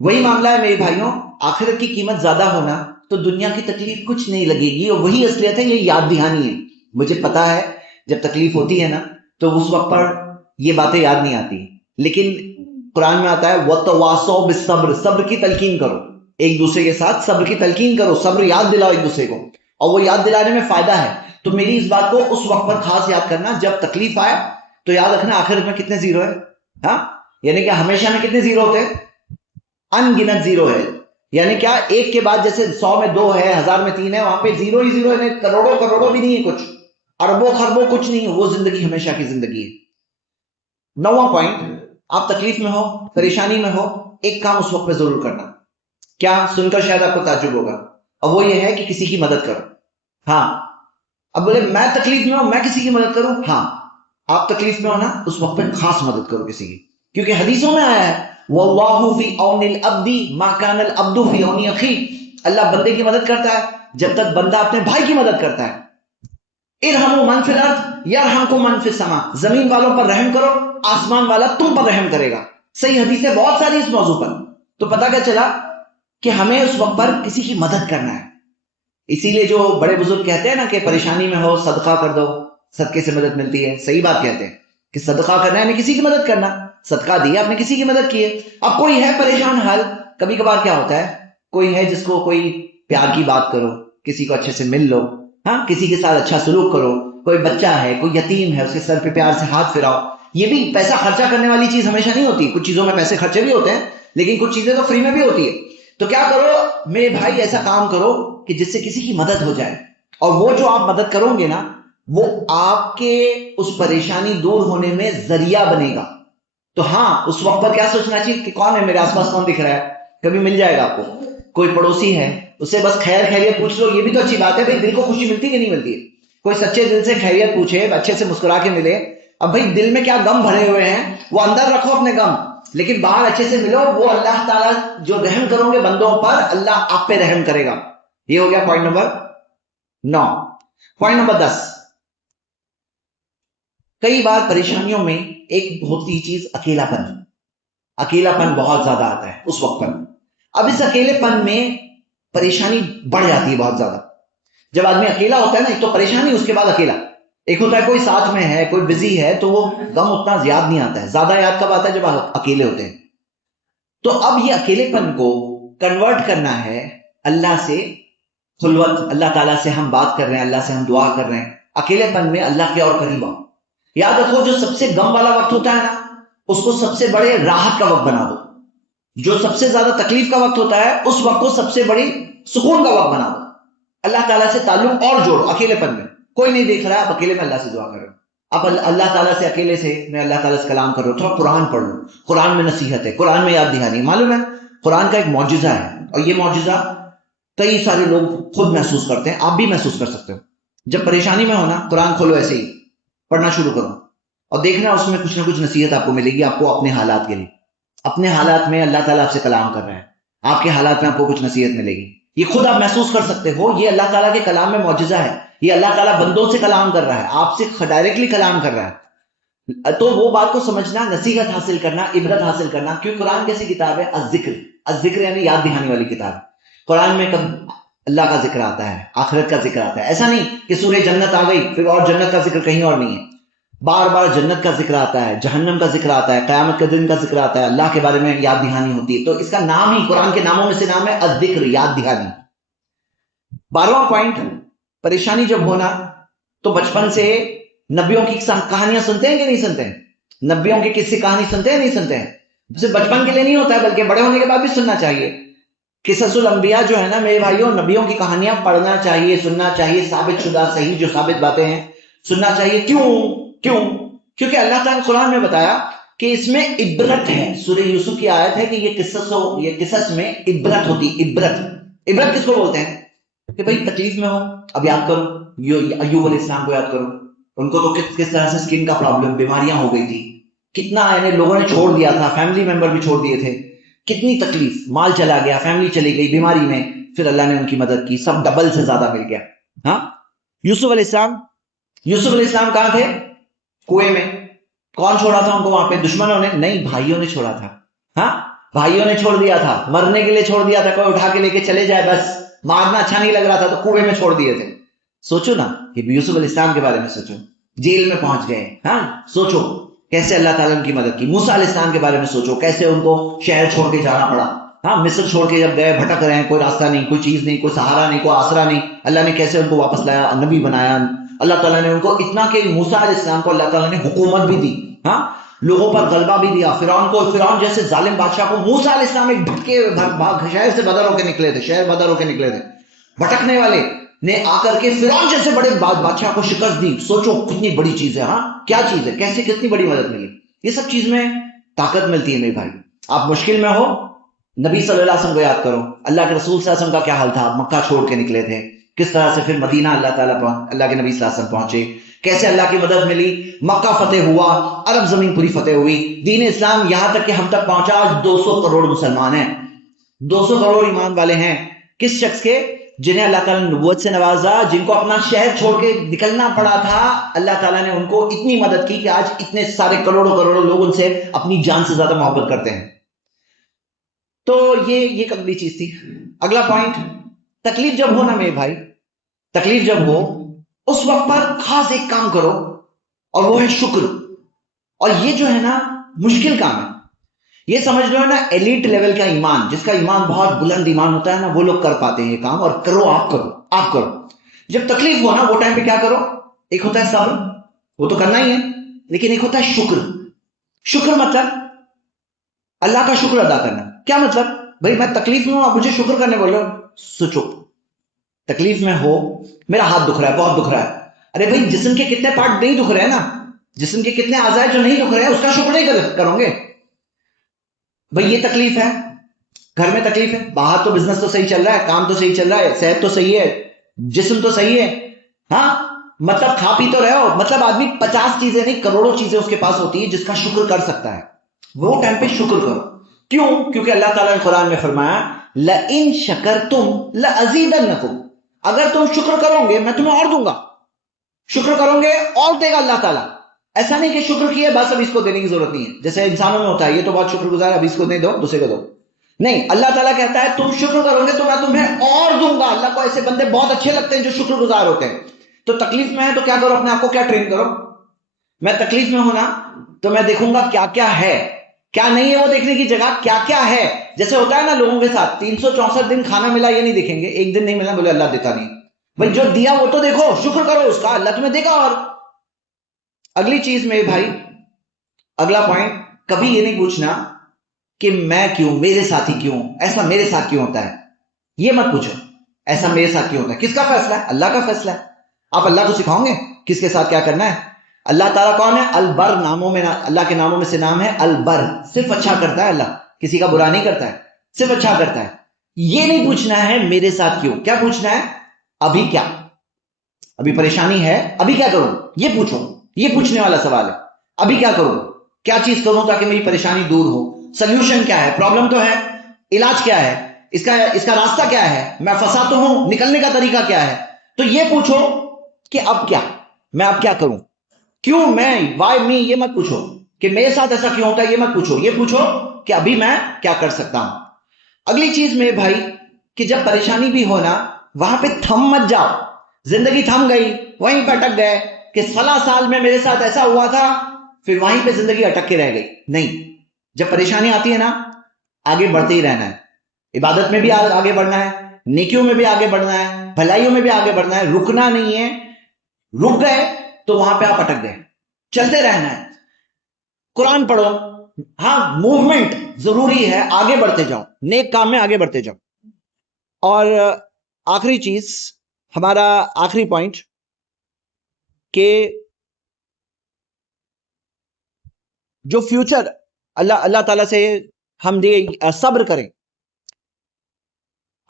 وہی معاملہ ہے میرے بھائیوں، آخرت کی قیمت زیادہ ہونا تو دنیا کی تکلیف کچھ نہیں لگے گی، اور وہی اصلیت ہے، یہ یاد دہانی ہے۔ مجھے پتا ہے جب تکلیف ہوتی ہے نا تو اس وقت پر یہ باتیں یاد نہیں آتی، لیکن قرآن میں آتا ہے وَتَوَاصَوْا بِالصَّبْرِ، صبر کی تلقین کرو، ایک دوسرے کے ساتھ صبر کی تلقین کرو، صبر یاد دلاؤ ایک دوسرے کو، اور وہ یاد دلانے میں فائدہ ہے۔ تو میری اس بات کو اس وقت پر خاص یاد کرنا، جب تکلیف آئے تو یاد رکھنا آخرت میں کتنے زیرو ہے، ہاں یعنی کہ ہمیشہ میں کتنے زیرو ہوتے ہیں؟ ان گنت زیرو ہے، یعنی کیا، ایک کے بعد جیسے 100 میں 2 ہے، 1000 میں 3 ہے، وہاں پہ زیرو ہی زیرو ہے، کروڑوں کروڑوں بھی نہیں ہے، کچھ اربوں خربوں کچھ نہیں ہے، وہ زندگی ہمیشہ کی زندگی ہے۔ 9واں پوائنٹ، آپ تکلیف میں ہو، پریشانی میں ہو، ایک کام اس وقت پہ ضرور کرنا، کیا؟ سن کر شاید آپ کو تعجب ہوگا، اور وہ یہ ہے کہ کسی کی مدد کرو۔ ہاں، اب بولے میں تکلیف میں ہوں، میں کسی کی مدد کروں؟ ہاں، آپ تکلیف میں ہو نا، اس وقت پہ خاص مدد کرو کسی کی، کیونکہ حدیثوں میں آیا ہے وَاللَّهُ فِي عَوْنِ الْعَبْدِ مَا كَانَ الْعَبْدُ فِي عَوْنِ أَخِيهِ، اللہ بندے کی مدد کرتا ہے جب تک بندہ اپنے بھائی کی مدد کرتا ہے۔ ارحموا من فی الارض یرحمکم من فی السماء، زمین والوں پر رحم کرو، آسمان والا تم پر رحم کرے گا۔ صحیح حدیث ہے بہت ساری اس موضوع پر۔ تو پتہ کیا چلا کہ ہمیں اس وقت پر کسی کی مدد کرنا ہے۔ اسی لیے جو بڑے بزرگ کہتے ہیں نا کہ پریشانی میں ہو صدقہ کر دو، صدقے سے مدد ملتی ہے، صحیح بات کہتے ہیں کہ صدقہ کرنا ہے، یعنی کسی کی مدد کرنا، صدقہ دیا آپ نے کسی کی مدد کی ہے۔ اب کوئی ہے پریشان حال، کبھی کبھار کیا ہوتا ہے، کوئی ہے جس کو کوئی پیار کی بات کرو، کسی کو اچھے سے مل لو، ہاں کسی کے ساتھ اچھا سلوک کرو، کوئی بچہ ہے، کوئی یتیم ہے، اس کے سر پہ پیار سے ہاتھ پھراؤ۔ یہ بھی پیسہ خرچہ کرنے والی چیز ہمیشہ نہیں ہوتی، کچھ چیزوں میں پیسے خرچے بھی ہوتے ہیں، لیکن کچھ چیزیں تو فری میں بھی ہوتی ہے۔ تو کیا کرو میرے بھائی، ایسا کام کرو کہ جس سے کسی کی مدد ہو جائے، اور وہ جو آپ مدد کرو گے نا وہ آپ کے اس پریشانی دور ہونے میں ذریعہ بنے گا۔ تو ہاں اس وقت پر کیا سوچنا چاہیے کہ کون ہے میرے آس پاس، کون دکھ رہا ہے، کبھی مل جائے گا آپ کو، کوئی پڑوسی ہے اس سے بس خیر خیریت پوچھ لو، یہ بھی تو اچھی بات ہے بھائی، دل کو خوشی ملتی کہ نہیں ملتی ہے؟ کوئی سچے دل سے خیریت پوچھے، اچھے سے مسکرا کے ملے۔ اب بھائی دل میں کیا غم بھرے ہوئے ہیں وہ اندر رکھو اپنے غم، لیکن باہر اچھے سے ملو، وہ اللہ تعالیٰ جو رحم کرو گے بندوں پر، اللہ آپ پہ رحم کرے گا۔ یہ ہو گیا پوائنٹ نمبر 9۔ پوائنٹ نمبر 10، کئی بار پریشانیوں میں ایک ہوتی چیز اکیلا پن. اکیلا پن بہت زیادہ آتا ہے اس وقت پر. اب اس اکیلے پن میں پریشانی بڑھ جاتی ہے بہت زیادہ. جب آدمی اکیلا ہوتا ہے نا، ایک تو پریشانی، اس کے بعد اکیلا. ایک ہوتا ہے کوئی ساتھ میں ہے، کوئی بزی ہے، تو وہ غم اتنا یاد نہیں آتا ہے. زیادہ یاد کب آتا ہے؟ جب اکیلے ہوتے ہیں. تو اب یہ اکیلے پن کو کنورٹ کرنا ہے اللہ سے خلوت. اللہ تعالیٰ سے ہم بات کر رہے ہیں، اللہ سے ہم دعا کر رہے ہیں، اکیلے پن میں اللہ کے اور قریب آؤ. یاد رکھو، جو سب سے غم والا وقت ہوتا ہے نا، اس کو سب سے بڑے راحت کا وقت بنا دو. جو سب سے زیادہ تکلیف کا وقت ہوتا ہے، اس وقت کو سب سے بڑی سکون کا وقت بنا دو. اللہ تعالیٰ سے تعلق اور جوڑو. اکیلے پن میں کوئی نہیں دیکھ رہا ہے، آپ اکیلے میں اللہ سے دعا کر رہے ہو. آپ اللہ تعالیٰ سے اکیلے سے میں اللہ تعالیٰ سے کلام کر رہا ہوں. تھوڑا قرآن پڑھ لو. قرآن میں نصیحت ہے، قرآن میں یاد دہانی. معلوم ہے قرآن کا ایک معجزہ ہے، اور یہ معجزہ کئی سارے لوگ خود محسوس کرتے ہیں. آپ بھی محسوس کر سکتے ہو. جب پریشانی میں ہونا، قرآن کھولو، ایسے ہی پڑھنا شروع کرو، اور دیکھنا اس میں کچھ نہ کچھ نصیحت آپ کو ملے گی. آپ کو اپنے حالات کے لیے، اپنے حالات میں اللہ تعالیٰ آپ سے کلام کر رہا ہے، آپ کے حالات میں آپ کو کچھ نصیحت ملے گی. یہ خود آپ محسوس کر سکتے ہو. یہ اللہ تعالیٰ کے کلام میں معجزہ ہے. یہ اللہ تعالیٰ بندوں سے کلام کر رہا ہے، آپ سے ڈائریکٹلی کلام کر رہا ہے. تو وہ بات کو سمجھنا، نصیحت حاصل کرنا، عبرت حاصل کرنا. کیوں؟ قرآن کیسی کتاب ہے؟ الذکر. الذکر یعنی یاد دہانی والی کتاب. قرآن میں کب اللہ کا ذکر آتا ہے، آخرت کا ذکر آتا ہے. ایسا نہیں کہ سورہ جنت آ گئی پھر اور جنت کا ذکر کہیں اور نہیں ہے. بار بار جنت کا ذکر آتا ہے، جہنم کا ذکر آتا ہے، قیامت کے دن کا ذکر آتا ہے، اللہ کے بارے میں یاد دہانی ہوتی ہے. تو اس کا نام ہی قرآن کے ناموں میں سے نام ہے الذکر، یاد دہانی. 12واں پوائنٹ، پریشانی جب ہونا تو بچپن سے نبیوں کی کہانیاں سنتے ہیں کہ نہیں سنتے ہیں؟ نبیوں کی کسی کہانی سنتے ہیں نہیں سنتے ہیں؟ صرف بچپن کے لیے نہیں ہوتا ہے، بلکہ بڑے ہونے کے بعد بھی سننا چاہیے. قصص الانبیاء جو ہے نا میرے بھائیوں، نبیوں کی کہانیاں پڑھنا چاہیے، سننا چاہیے. ثابت شدہ صحیح جو ثابت باتیں ہیں سننا چاہیے. کیوں؟ کیونکہ اللہ تعالیٰ نے قرآن میں بتایا کہ اس میں عبرت ہے. سورہ یوسف کی آیت ہے کہ یہ قصص میں عبرت ہوتی. عبرت کس کو بولتے ہیں؟ کہ بھئی تکلیف میں ہو. اب یاد کرو ایوب علیہ السلام کو یاد کرو. ان کو تو کس طرح سے سکن کا پرابلم، بیماریاں ہو گئی تھی. کتنا یعنی لوگوں نے چھوڑ دیا تھا، فیملی ممبر بھی چھوڑ دیے تھے. کتنی تکلیف، مال چلا گیا، فیملی چلی گئی بیماری میں. پھر اللہ نے ان کی مدد کی، سب ڈبل سے زیادہ مل گیا. ہاں، یوسف علیہ السلام کہاں تھے؟ کنویں میں. کون چھوڑا تھا ان کو وہاں پہ؟ دشمنوں نے نہیں، بھائیوں نے چھوڑا تھا. ہاں، بھائیوں نے چھوڑ دیا تھا، مرنے کے لیے چھوڑ دیا تھا. کوئی اٹھا کے لے کے چلے جائے، بس مارنا اچھا نہیں لگ رہا تھا تو کنویں میں چھوڑ دیے تھے. سوچو نا کہ یوسف علیہ السلام کے بارے میں سوچو. جیل میں پہنچ گئے. ہاں، سوچو کیسے اللہ تعالیٰ نے ان کی مدد کی. موسیٰ علیہ السلام کے بارے میں سوچو، کیسے ان کو شہر چھوڑ کے جانا پڑا. ہاں، مصر چھوڑ کے جب گئے، بھٹک رہے ہیں، کوئی راستہ نہیں، کوئی چیز نہیں، کوئی سہارا نہیں، کوئی آسرا نہیں. اللہ نے کیسے ان کو واپس لایا، نبی بنایا. اللہ تعالیٰ نے ان کو اتنا کہ موسیٰ علیہ السلام کو اللہ تعالیٰ نے حکومت بھی دی. ہاں، لوگوں پر غلبہ بھی دیا. فرعون جیسے ظالم بادشاہ کو موسیٰ علیہ السلام ایک بھٹکے شہر سے بدر ہو کے نکلے تھے، بھٹکنے والے نے آ کر کے فرعون جیسے بڑے بادشاہ کو شکست دی. سوچو کتنی بڑی چیز ہے. ہاں، کیا چیز ہے، کیسے کتنی بڑی مدد ملی. یہ سب چیز میں طاقت ملتی ہے میرے بھائی. آپ مشکل میں ہو، نبی صلی اللہ علیہ وسلم کو یاد کرو. اللہ کے رسول صلی اللہ علیہ وسلم کا کیا حال تھا؟ مکہ چھوڑ کے نکلے تھے، کس طرح سے پھر مدینہ اللہ کے نبی صلی اللہ علیہ وسلم پہنچے، کیسے اللہ کی مدد ملی، مکہ فتح ہوا، عرب زمین پوری فتح ہوئی، دین اسلام یہاں تک کہ ہم تک پہنچا. آج 200 کروڑ مسلمان ہیں، 200 کروڑ ایمان والے ہیں. کس شخص کے؟ جنہیں اللہ تعالیٰ نے نبوت سے نوازا، جن کو اپنا شہر چھوڑ کے نکلنا پڑا تھا. اللہ تعالیٰ نے ان کو اتنی مدد کی کہ آج اتنے سارے کروڑوں لوگ ان سے اپنی جان سے زیادہ محبت کرتے ہیں. تو یہ ایک اگلی چیز تھی. اگلا پوائنٹ، تکلیف جب ہو نا میرے بھائی، تکلیف جب ہو اس وقت پر خاص ایک کام کرو، اور وہ ہے شکر. اور یہ جو ہے نا مشکل کام ہے. یہ سمجھ لو ہے نا ایلیٹ لیول کا ایمان، جس کا ایمان بہت بلند ایمان ہوتا ہے نا، وہ لوگ کر پاتے ہیں یہ کام. اور آپ کرو. جب تکلیف ہو نا وہ ٹائم پہ کیا کرو؟ ایک ہوتا ہے صبر، وہ تو کرنا ہی ہے، لیکن ایک ہوتا ہے شکر مطلب اللہ کا شکر ادا کرنا. کیا مطلب؟ بھائی میں تکلیف میں ہوں، آپ مجھے شکر کرنے بول رہے ہو. سوچو، تکلیف میں ہو، میرا ہاتھ دکھ رہا ہے، بہت دکھ رہا ہے. ارے بھائی جسم کے کتنے پارٹ نہیں دکھ رہے ہیں نا، جسم کے کتنے اعضاء جو نہیں دکھ رہے ہیں، اس کا شکر نہیں کرو گے. بھائی یہ تکلیف ہے، گھر میں تکلیف ہے، باہر تو بزنس تو صحیح چل رہا ہے، کام تو صحیح چل رہا ہے، صحت تو صحیح ہے، جسم تو صحیح ہے. ہاں، مطلب کھا پی تو رہے ہو. مطلب آدمی 50 چیزیں نہیں، کروڑوں چیزیں اس کے پاس ہوتی ہے جس کا شکر کر سکتا ہے. وہ ٹائم پہ شکر کرو. کیوں؟ کیونکہ اللہ تعالیٰ نے قرآن میں فرمایا لَإِن شَكَرْتُمْ لَأَزِيدَنَّكُمْ. اگر تم شکر کرو گے میں تمہیں اور دوں گا، شکر کرو گے اور دے گا اللہ تعالیٰ. ایسا نہیں کہ شکر کیے بس اب اس کو دینے کی ضرورت نہیں ہے، جیسے انسانوں میں ہوتا ہے یہ تو بہت شکر گزار ہے اب اس کو نہیں دو دوسرے کو دو. نہیں، اللہ تعالیٰ کہتا ہے تم شکر کرو گے تو میں تمہیں اور دوں گا. اللہ کو ایسے بندے بہت اچھے لگتے ہیں جو شکر گزار ہوتے ہیں. تو تکلیف میں ہے تو کیا کرو، اپنے آپ کو کیا ٹرین کرو. میں تکلیف میں ہونا تو میں دیکھوں گا کیا کیا ہے، کیا نہیں ہے وہ دیکھنے کی جگہ کیا کیا ہے. جیسے ہوتا ہے نا لوگوں کے ساتھ 364 دن کھانا ملا یہ نہیں دیکھیں گے، ایک دن نہیں ملا بولے اللہ دیتا نہیں. بھائی جو دیا وہ تو دیکھو، شکر کرو اس کا، اللہ تمہیں دے گا. اور اگلی چیز میرے بھائی، اگلا پوائنٹ، کبھی یہ نہیں پوچھنا کہ میں کیوں، میرے ساتھ ہی کیوں، ایسا میرے ساتھ کیوں ہوتا ہے. یہ مت پوچھو ایسا میرے ساتھ کیوں ہوتا ہے. کس کا فیصلہ ہے؟ اللہ کا فیصلہ ہے. آپ اللہ کو سکھاؤں گے کس کے ساتھ کیا کرنا ہے. اللہ تعالیٰ کون ہے؟ البر، ناموں میں اللہ کے ناموں میں سے نام ہے البر. صرف اچھا کرتا ہے اللہ، کسی کا برا نہیں کرتا ہے، صرف اچھا کرتا ہے. یہ نہیں پوچھنا ہے میرے ساتھ کیوں، کیا پوچھنا ہے ابھی کیا، ابھی پریشانی ہے ابھی کیا کروں، یہ پوچھو. یہ پوچھنے والا سوال ہے. ابھی کیا کروں، کیا چیز کروں تاکہ میری پریشانی دور ہو. سلیوشن کیا ہے، پرابلم تو ہے، علاج کیا ہے، اس کا راستہ کیا ہے، میں پھنسا تو ہوں، نکلنے کا طریقہ کیا ہے. تو یہ پوچھو کہ اب کیا، میں اب کیا کروں. کیوں میں، وائی می، یہ مت پوچھو کہ میرے ساتھ ایسا کیوں ہوتا ہے، یہ مت پوچھو. یہ پوچھو کہ ابھی میں کیا کر سکتا ہوں. اگلی چیز میرے بھائی کہ جب پریشانی بھی ہونا وہاں پہ تھم مت جاؤ. زندگی تھم گئی، وہیں پہ اٹک گئے کہ فلاں سال میں میرے ساتھ ایسا ہوا تھا، پھر وہیں پہ زندگی اٹک کے رہ گئی. نہیں، جب پریشانی آتی ہے نا آگے بڑھتے ہی رہنا ہے. عبادت میں بھی آگے بڑھنا ہے، نیکیوں میں بھی آگے بڑھنا ہے، بھلائیوں میں بھی آگے بڑھنا ہے، رکنا نہیں ہے. رک گئے تو وہاں پہ آپ اٹک گئے. چلتے رہنا ہے. قرآن پڑھو، ہاں موومنٹ ضروری ہے، آگے بڑھتے جاؤ، نیک کام میں آگے بڑھتے جاؤ. اور آخری چیز، ہمارا آخری پوائنٹ کہ جو فیوچر اللہ تعالیٰ سے ہم صبر کریں.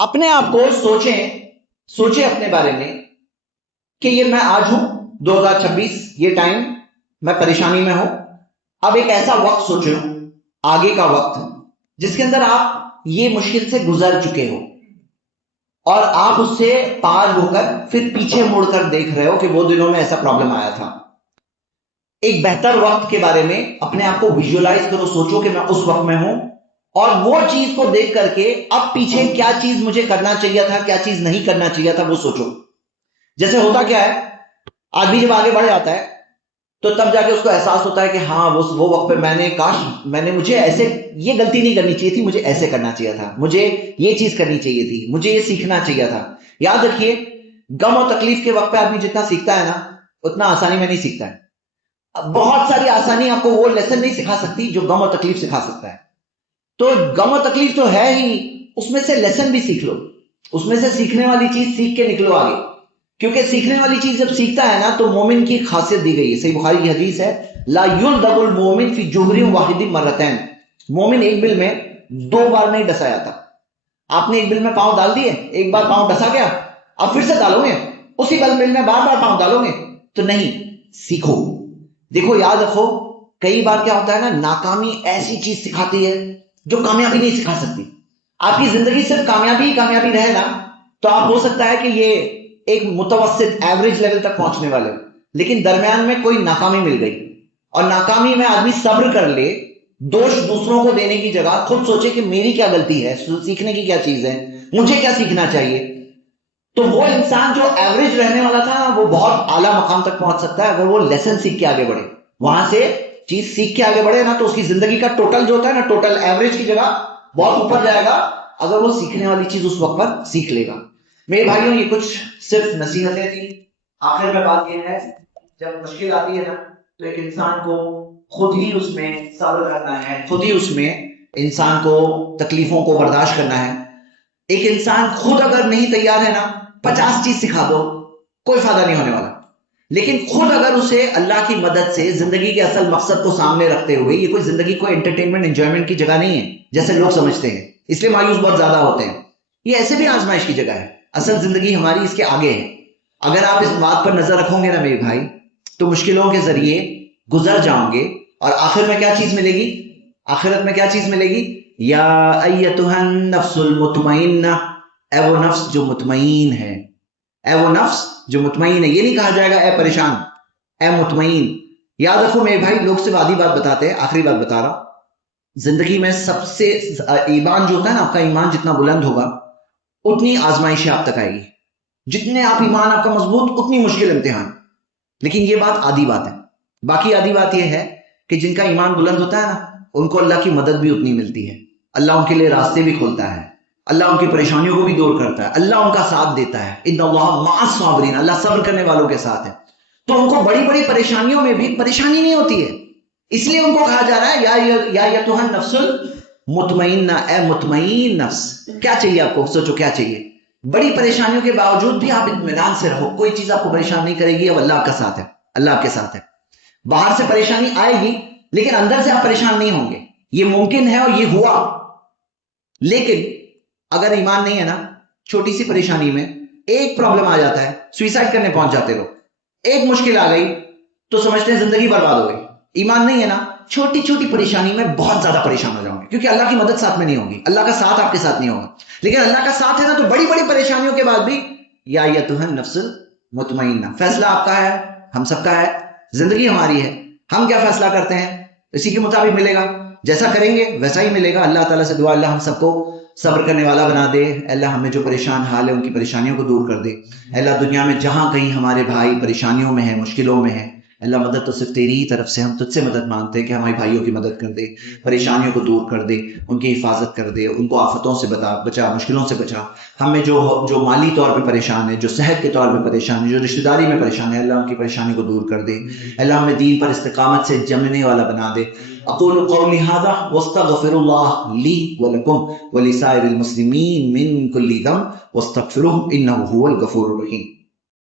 اپنے آپ کو سوچیں اپنے بارے میں کہ یہ میں آج ہوں 2026، یہ ٹائم میں پریشانی میں ہوں. اب ایک ایسا وقت سوچو، آگے کا وقت جس کے اندر آپ یہ مشکل سے گزر چکے ہو اور آپ اس سے پار ہو کر پھر پیچھے مڑ کر دیکھ رہے ہو کہ وہ دنوں میں ایسا پرابلم آیا تھا. ایک بہتر وقت کے بارے میں اپنے آپ کو ویژولائز کرو، سوچو کہ میں اس وقت میں ہوں اور وہ چیز کو دیکھ کر کے اب پیچھے کیا چیز مجھے کرنا چاہیے تھا، کیا چیز نہیں کرنا چاہیے تھا، وہ سوچو. جیسے ہوتا کیا ہے، آدمی جب آگے بڑھ جاتا ہے تو تب جا کے اس کو احساس ہوتا ہے کہ ہاں وہ وقت پہ میں نے مجھے ایسے یہ غلطی نہیں کرنی چاہیے تھی، مجھے ایسے کرنا چاہیے تھا، مجھے یہ چیز کرنی چاہیے تھی، مجھے یہ سیکھنا چاہیے تھا. یاد رکھیے غم اور تکلیف کے وقت پہ آدمی جتنا سیکھتا ہے نا اتنا آسانی میں نہیں سیکھتا ہے. بہت ساری آسانی آپ کو وہ لیسن نہیں سکھا سکتی جو غم اور تکلیف سکھا سکتا ہے. تو غم اور تکلیف تو ہے ہی، اس میں سے لیسن بھی سیکھ لو، اس میں سے سیکھنے والی چیز سیکھ کے نکلو آگے. کیونکہ سیکھنے والی چیز جب سیکھتا ہے نا تو مومن کی خاصیت دی گئی ہے، صحیح بخاری کی حدیث ہے، لا یلدغ المؤمن فی جوہر واحد مرتین. مومن ایک بل میں 2 بار نہیں ڈسا جاتا. آپ نے ایک بل میں پاؤں ڈال دیے، ایک بار پاؤں ڈسا گیا، آپ پھر سے ڈالو گے اسی بل میں بار بار پاؤں ڈالو گے تو نہیں. سیکھو. دیکھو یاد رکھو کئی بار کیا ہوتا ہے نا، ناکامی ایسی چیز سکھاتی ہے جو کامیابی نہیں سکھا سکتی. آپ کی زندگی صرف کامیابی کامیابی رہے نا تو آپ ہو سکتا ہے کہ یہ ایک متوسط ایوریج لیول تک پہنچنے والے، لیکن درمیان میں کوئی ناکامی مل گئی اور ناکامی میں آدمی صبر کر لے، دوش دوسروں کو دینے کی جگہ خود سوچے کہ میری کیا غلطی ہے، سیکھنے کی کیا چیز ہے، مجھے کیا سیکھنا چاہیے. تو وہ انسان جو ایوریج رہنے والا تھا وہ بہت اعلیٰ مقام تک پہنچ سکتا ہے اگر وہ لیسن سیکھ کے آگے بڑھے، وہاں سے چیز سیکھ کے آگے بڑھے نا تو اس کی زندگی کا ٹوٹل جو ہوتا ہے نا، ٹوٹل ایوریج کی جگہ بہت اوپر جائے گا اگر وہ سیکھنے والی چیز اس وقت پر سیکھ لے گا. میرے بھائیوں یہ کچھ صرف نصیحتیں تھیں. آخر میں بات یہ ہے جب مشکل آتی ہے نا تو ایک انسان کو خود ہی اس میں صبر کرنا ہے، خود ہی اس میں انسان کو تکلیفوں کو برداشت کرنا ہے. ایک انسان خود اگر نہیں تیار ہے نا 50 چیز سکھا دو کوئی فائدہ نہیں ہونے والا، لیکن خود اگر اسے اللہ کی مدد سے زندگی کے اصل مقصد کو سامنے رکھتے ہوئے، یہ کوئی زندگی کو انٹرٹینمنٹ انجوائمنٹ کی جگہ نہیں ہے جیسے لوگ سمجھتے ہیں، اس لیے مایوس بہت زیادہ ہوتے ہیں. یہ ایسے بھی آزمائش کی جگہ ہے، اصل زندگی ہماری اس کے آگے ہے. اگر آپ اس بات پر نظر رکھو گے نا میرے بھائی تو مشکلوں کے ذریعے گزر جاؤں گے اور آخر میں کیا چیز ملے گی، آخرت میں کیا چیز ملے گی، یا ایتھا النفس المطمئنہ، اے وہ نفس جو مطمئن ہے. اے وہ نفس جو مطمئن ہے. یہ نہیں کہا جائے گا اے پریشان، اے مطمئن. یاد رکھو میرے بھائی، لوگ صرف آدھی بات بتاتے ہیں، آخری بات بتا رہا. زندگی میں سب سے ایمان جو ہوتا ہے نا، آپ کا ایمان جتنا بلند ہوگا اتنی آزمائشیں آپ تک آئے گی. جتنے آپ ایمان آپ کا مضبوط اتنی مشکل امتحان. لیکن یہ بات آدھی بات ہے. باقی آدھی بات یہ ہے کہ جن کا ایمان بلند ہوتا ہے نا، ان کو اللہ کی مدد بھی اتنی ملتی ہے. اللہ ان کے لیے راستے بھی کھولتا ہے، اللہ ان کی پریشانیوں کو بھی دور کرتا ہے، اللہ ان کا ساتھ دیتا ہے. ان اللہ مع الصابرین، اللہ صبر کرنے والوں کے ساتھ ہے. تو ان کو بڑی بڑی پریشانیوں میں بھی پریشانی نہیں ہوتی ہے. اس لیے ان کو کہا جا رہا ہے یا ایتھا النفس المطمئنہ، اے مطمئن نفس. کیا چاہیے آپ کو؟ سوچو کیا چاہیے. بڑی پریشانیوں کے باوجود بھی آپ اطمینان سے رہو، کوئی چیز آپ کو پریشان نہیں کرے گی. اب اللہ آپ کا ساتھ ہے، اللہ آپ کے ساتھ ہے. باہر سے پریشانی آئے گی لیکن اندر سے آپ پریشان نہیں ہوں گے. یہ ممکن ہے اور یہ ہوا. لیکن اگر ایمان نہیں ہے نا، چھوٹی سی پریشانی میں ایک پرابلم آ جاتا ہے، سوئسائڈ کرنے پہنچ جاتے لوگ. ایک مشکل آ گئی تو سمجھتے ہیں زندگی برباد ہو گئی. ایمان نہیں ہے نا، چھوٹی چھوٹی پریشانی میں بہت زیادہ پریشان ہو جاؤں گے، کیونکہ اللہ کی مدد ساتھ میں نہیں ہوگی، اللہ کا ساتھ آپ کے ساتھ نہیں ہوگا. لیکن اللہ کا ساتھ ہے نا، تو بڑی بڑی پریشانیوں کے بعد بھی یا ایتھا النفس المطمئنہ. فیصلہ آپ کا ہے، ہم سب کا ہے. زندگی ہماری ہے، ہم کیا فیصلہ کرتے ہیں اسی کے مطابق ملے گا. جیسا کریں گے ویسا ہی ملے گا. اللہ تعالیٰ سے دعا اللہ ہم سب کو صبر کرنے والا بنا دے. اللہ ہمیں جو پریشان حال ہے ان کی پریشانیوں کو دور کر دے. اللہ دنیا میں جہاں کہیں ہمارے بھائی پریشانیوں میں ہیں، مشکلوں میں ہیں، اللہ مدد تو صرف تیری ہی طرف سے. ہم تجھ سے مدد مانگتے ہیں کہ ہمارے بھائیوں کی مدد کر دے، پریشانیوں کو دور کر دے، ان کی حفاظت کر دے، ان کو آفتوں سے بچا، مشکلوں سے بچا. ہمیں جو مالی طور پہ پریشان ہے، جو صحت کے طور پہ پریشان ہے، جو رشتہ داری میں پریشان ہے، اللہ ان کی پریشانی کو دور کر دے. اللہ ہمیں دین پر استقامت سے جمنے والا بنا دے. اقول قولی هذا واستغفر الله لي ولكم ولسائر المسلمين من كل ذنب واستغفروه انه هو الغفور الرحيم.